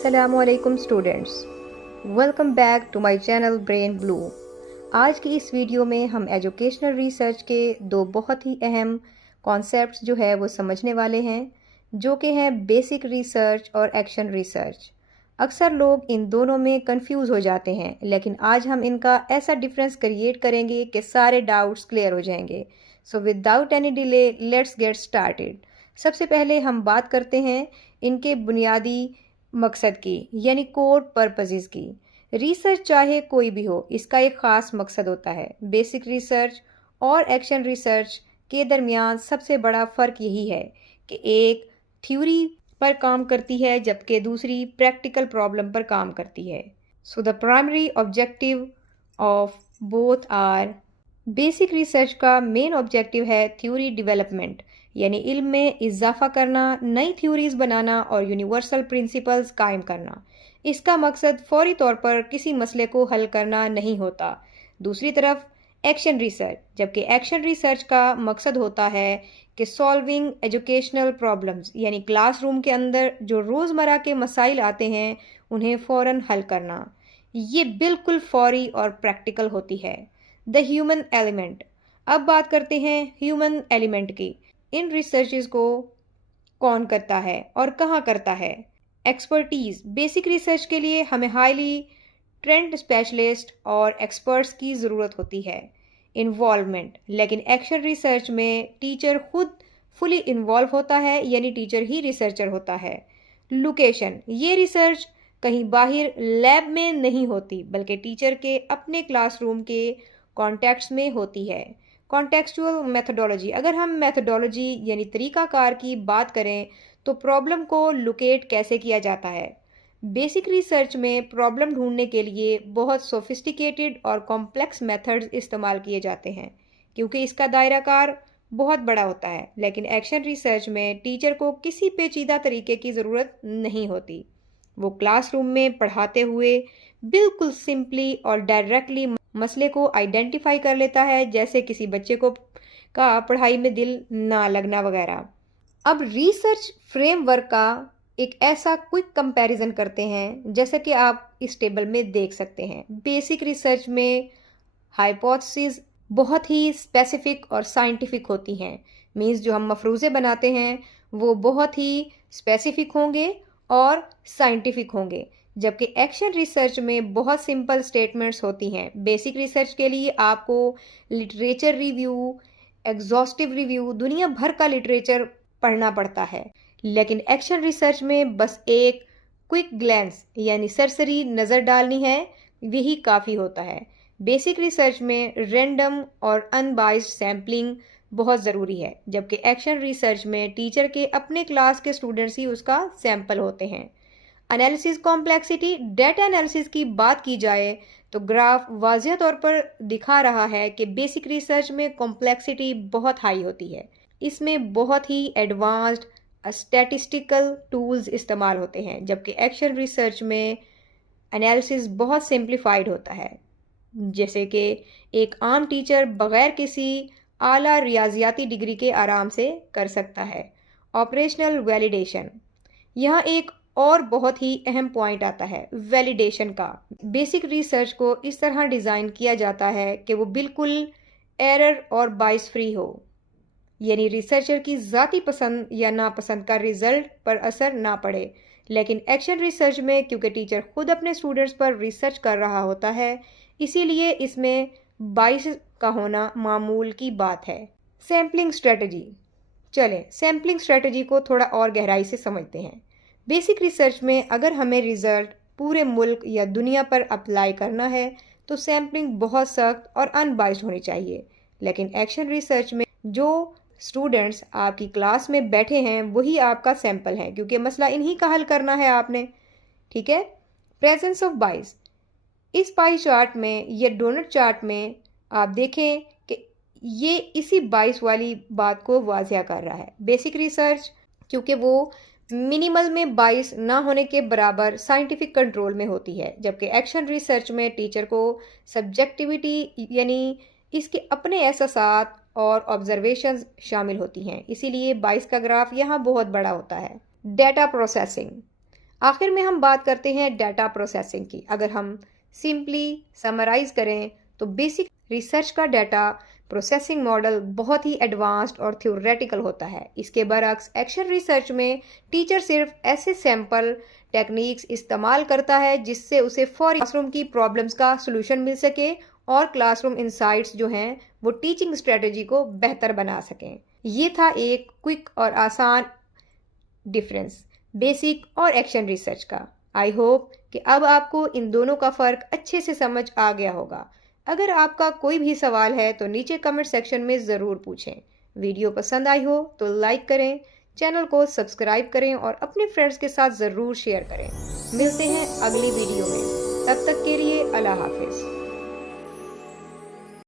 अस्सलामुअलैकुम students, welcome back to my channel brain blue. आज की इस वीडियो में हम एजुकेशनल रिसर्च के दो बहुत ही अहम कॉन्सेप्ट्स जो है वो समझने वाले हैं, जो कि हैं बेसिक रिसर्च और एक्शन रिसर्च। अक्सर लोग इन दोनों में कंफ्यूज हो जाते हैं, लेकिन आज हम इनका ऐसा डिफरेंस क्रिएट करेंगे कि सारे डाउट्स क्लियर हो जाएंगे। So without any delay let's get started. सबसे पहले हम बात करते हैं इनके बुनियादी मकसद की, यानी कोर पर्पसेस की। रिसर्च चाहे कोई भी हो, इसका एक ख़ास मकसद होता है। बेसिक रिसर्च और एक्शन रिसर्च के दरमियान सबसे बड़ा फ़र्क यही है कि एक थ्योरी पर काम करती है जबकि दूसरी प्रैक्टिकल प्रॉब्लम पर काम करती है। So the primary objective of both are, basic research का मेन ऑब्जेक्टिव है थ्योरी डेवलपमेंट, यानी इल्म में इजाफा करना, नई थ्योरीज बनाना और यूनिवर्सल प्रिंसिपल्स कायम करना। इसका मकसद फौरी तौर पर किसी मसले को हल करना नहीं होता। दूसरी तरफ एक्शन रिसर्च, जबकि एक्शन रिसर्च का मकसद होता है कि सॉल्विंग एजुकेशनल प्रॉब्लम्स, यानी क्लासरूम के अंदर जो रोज़मर्रा के मसाइल आते हैं उन्हें फ़ौरन हल करना। ये बिल्कुल फौरी और प्रैक्टिकल होती है। द ह्यूमन एलिमेंट, अब बात करते हैं ह्यूमन एलिमेंट की। इन रिसर्चेस को कौन करता है और कहाँ करता है? एक्सपर्टीज़, बेसिक रिसर्च के लिए हमें हाईली ट्रेंड स्पेशलिस्ट और एक्सपर्ट्स की ज़रूरत होती है। इन्वॉल्वमेंट, लेकिन एक्शन रिसर्च में टीचर खुद फुली इन्वॉल्व होता है, यानी टीचर ही रिसर्चर होता है। लोकेशन, ये रिसर्च कहीं बाहर लैब में नहीं होती, बल्कि टीचर के अपने क्लासरूम के कॉन्टेक्ट्स में होती है। कॉन्टेक्चुअल मेथडोलॉजी, अगर हम मेथडोलॉजी यानी तरीकाकार की बात करें तो प्रॉब्लम को लोकेट कैसे किया जाता है। बेसिक रिसर्च में प्रॉब्लम ढूंढने के लिए बहुत सोफिस्टिकेटेड और कॉम्प्लेक्स मेथड्स इस्तेमाल किए जाते हैं, क्योंकि इसका दायराकार बहुत बड़ा होता है। लेकिन एक्शन रिसर्च में टीचर को किसी पेचीदा तरीके की ज़रूरत नहीं होती। वो क्लासरूम में पढ़ाते हुए बिल्कुल सिंपली और डायरेक्टली मसले को आइडेंटिफाई कर लेता है, जैसे किसी बच्चे को का पढ़ाई में दिल ना लगना वगैरह। अब रिसर्च फ्रेमवर्क का एक ऐसा क्विक कंपैरिजन करते हैं, जैसा कि आप इस टेबल में देख सकते हैं। बेसिक रिसर्च में हाइपोथेसिस बहुत ही स्पेसिफिक और साइंटिफिक होती हैं। मींस जो हम मफरूज़े बनाते हैं वो बहुत ही स्पेसिफिक होंगे और साइंटिफिक होंगे, जबकि एक्शन रिसर्च में बहुत सिंपल स्टेटमेंट्स होती हैं। बेसिक रिसर्च के लिए आपको लिटरेचर रिव्यू, एग्जॉस्टिव रिव्यू, दुनिया भर का लिटरेचर पढ़ना पड़ता है। लेकिन एक्शन रिसर्च में बस एक क्विक ग्लैंस यानी सरसरी नज़र डालनी है, यही काफ़ी होता है। बेसिक रिसर्च में रैंडम और अनबाइस्ड सैम्पलिंग बहुत ज़रूरी है, जबकि एक्शन रिसर्च में टीचर के अपने क्लास के स्टूडेंट्स ही उसका सैंपल होते हैं। एनालिसिस कॉम्प्लेक्सिटी, डेटा एनालिसिस की बात की जाए तो ग्राफ वाज़ेह तौर पर दिखा रहा है कि बेसिक रिसर्च में कॉम्प्लेक्सिटी बहुत हाई होती है। इसमें बहुत ही एडवांस्ड स्टैटिस्टिकल टूल्स इस्तेमाल होते हैं, जबकि एक्शन रिसर्च में एनालिसिस बहुत सिंप्लीफाइड होता है, जैसे कि एक आम टीचर बगैर किसी आला रियाजियाती डिग्री के आराम से कर सकता है। ऑपरेशनल वैलिडेशन, यहाँ एक और बहुत ही अहम पॉइंट आता है वैलिडेशन का। बेसिक रिसर्च को इस तरह डिज़ाइन किया जाता है कि वो बिल्कुल एरर और बाइस फ्री हो, यानी रिसर्चर की ज़ाती पसंद या नापसंद का रिजल्ट पर असर ना पड़े। लेकिन एक्शन रिसर्च में क्योंकि टीचर खुद अपने स्टूडेंट्स पर रिसर्च कर रहा होता है, इसीलिए इसमें बाइस का होना मामूल की बात है। सैम्पलिंग स्ट्रेटजी, चलें सैम्पलिंग स्ट्रेटजी को थोड़ा और गहराई से समझते हैं। बेसिक रिसर्च में अगर हमें रिजल्ट पूरे मुल्क या दुनिया पर अप्लाई करना है तो सैम्पलिंग बहुत सख्त और अनबाइस्ड होनी चाहिए। लेकिन एक्शन रिसर्च में जो स्टूडेंट्स आपकी क्लास में बैठे हैं वही आपका सैंपल है, क्योंकि मसला इन्हीं का हल करना है आपने। ठीक है। प्रेजेंस ऑफ बाइस, इस पाई चार्ट में या डोनट चार्ट में आप देखें कि ये इसी बाइस वाली बात को वाज़िया कर रहा है। बेसिक रिसर्च क्योंकि वो मिनिमल में बाइस ना होने के बराबर साइंटिफिक कंट्रोल में होती है, जबकि एक्शन रिसर्च में टीचर को सब्जेक्टिविटी यानी इसके अपने एहसासात और ऑब्जर्वेशंस शामिल होती हैं, इसीलिए 22 का ग्राफ यहाँ बहुत बड़ा होता है। डेटा प्रोसेसिंग, आखिर में हम बात करते हैं डाटा प्रोसेसिंग की। अगर हम सिंपली समराइज करें तो बेसिक रिसर्च का डाटा प्रोसेसिंग मॉडल बहुत ही एडवांस्ड और थ्योरेटिकल होता है। इसके बरक्स एक्शन रिसर्च में टीचर सिर्फ ऐसे सैंपल टेक्निक्स इस्तेमाल करता है जिससे उसे फौरी क्लासरूम की प्रॉब्लम्स का सलूशन मिल सके और क्लासरूम इंसाइट्स जो हैं वो टीचिंग स्ट्रेटजी को बेहतर बना सकें। ये था एक क्विक और आसान डिफरेंस बेसिक और एक्शन रिसर्च का। आई होप कि अब आपको इन दोनों का फ़र्क अच्छे से समझ आ गया होगा। अगर आपका कोई भी सवाल है तो नीचे कमेंट सेक्शन में ज़रूर पूछें। वीडियो पसंद आई हो तो लाइक करें, चैनल को सब्सक्राइब करें और अपने फ्रेंड्स के साथ ज़रूर शेयर करें। मिलते हैं अगली वीडियो में, तब तक के लिए अल्लाह हाफिज़।